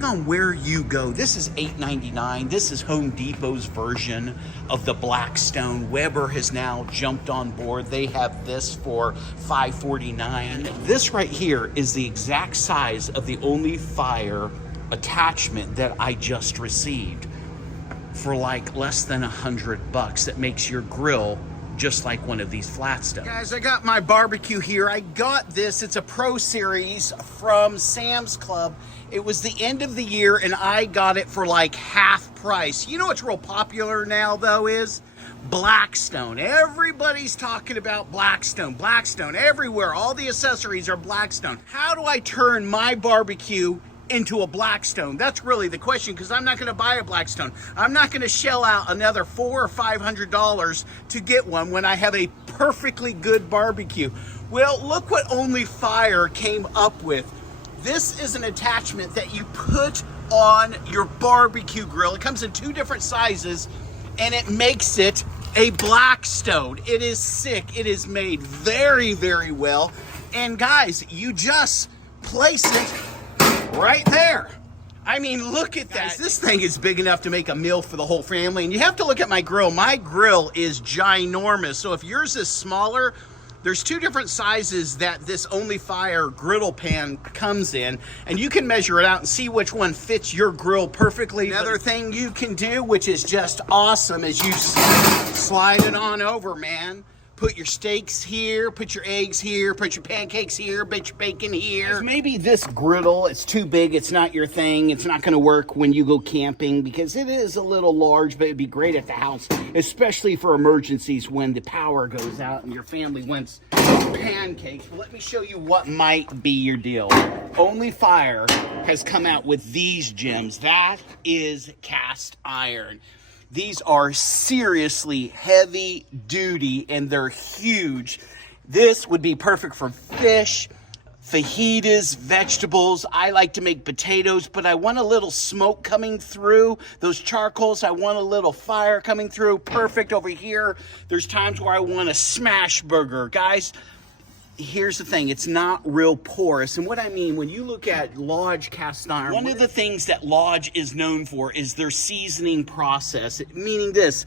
depending on where you go, this is $8.99. This is Home Depot's version of the Blackstone. Weber has now jumped on board. They have this for $5.49. This right here is the exact size of the OnlyFire attachment that I just received for like less than $100. That makes your grill just like one of these Flatstones. Guys, I got my barbecue here. I got this. It's a Pro Series from Sam's Club. It was the end of the year and I got it for like half price. You know what's real popular now though is Blackstone. Everybody's talking about Blackstone. Blackstone everywhere. All the accessories are Blackstone. How do I turn my barbecue into a Blackstone? That's really the question, because I'm not going to buy a Blackstone. I'm not going to shell out another $400 or $500 to get one when I have a perfectly good barbecue. Well, look what OnlyFire came up with. This is an attachment that you put on your barbecue grill. It comes in 2 different sizes and it makes it a Blackstone. It is sick. It is made very, very well. And guys, you just place it right there. I mean, look at that. This thing is big enough to make a meal for the whole family. And you have to look at my grill. My grill is ginormous. So if yours is smaller, there's 2 different sizes that this OnlyFire griddle pan comes in, and you can measure it out and see which one fits your grill perfectly. Another thing you can do, which is just awesome, is you slide it on over, man. Put your steaks here, put your eggs here, put your pancakes here, put your bacon here. Maybe this griddle, it's too big, it's not your thing, it's not gonna work when you go camping because it is a little large, but it'd be great at the house, especially for emergencies when the power goes out and your family wants pancakes. But let me show you what might be your deal. OnlyFire has come out with these gems. That is cast iron. These are seriously heavy duty and they're huge. This would be perfect for fish, fajitas, vegetables. I like to make potatoes, but I want a little smoke coming through those charcoals. I want a little fire coming through. Perfect over here. There's times where I want a smash burger. Guys, here's the thing, it's not real porous. And what I mean, when you look at Lodge cast iron, one of the things that Lodge is known for is their seasoning process, meaning this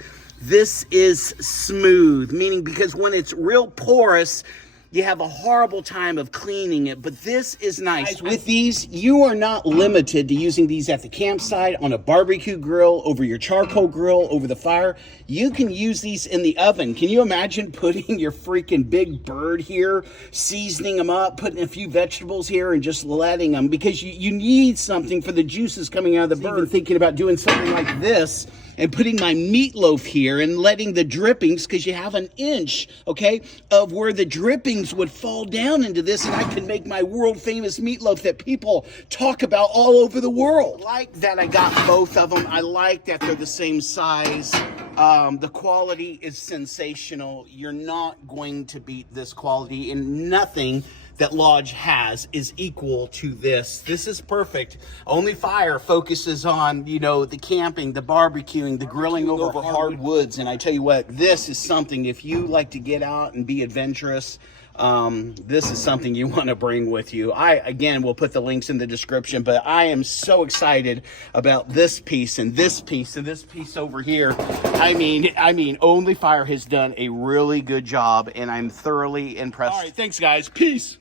is smooth, meaning because when it's real porous, you have a horrible time of cleaning it, but this is nice. With these, you are not limited to using these at the campsite, on a barbecue grill, over your charcoal grill, over the fire. You can use these in the oven. Can you imagine putting your freaking big bird here, seasoning them up, putting a few vegetables here, and just letting them, because you need something for the juices coming out of the bird. Even thinking about doing something like this, and putting my meatloaf here and letting the drippings, because you have an inch, okay, of where the drippings would fall down into this, and I could make my world famous meatloaf that people talk about all over the world. I like that I got both of them. I like that they're the same size. The quality is sensational. You're not going to beat this quality, and nothing that Lodge has is equal to this. This is perfect. OnlyFire focuses on, you know, the camping, the barbecuing, the grilling over hardwoods. And I tell you what, this is something, if you like to get out and be adventurous, this is something you want to bring with you. Again, we'll put the links in the description, but I am so excited about this piece and this piece and this piece over here. I mean, OnlyFire has done a really good job, and I'm thoroughly impressed. All right, thanks guys. Peace.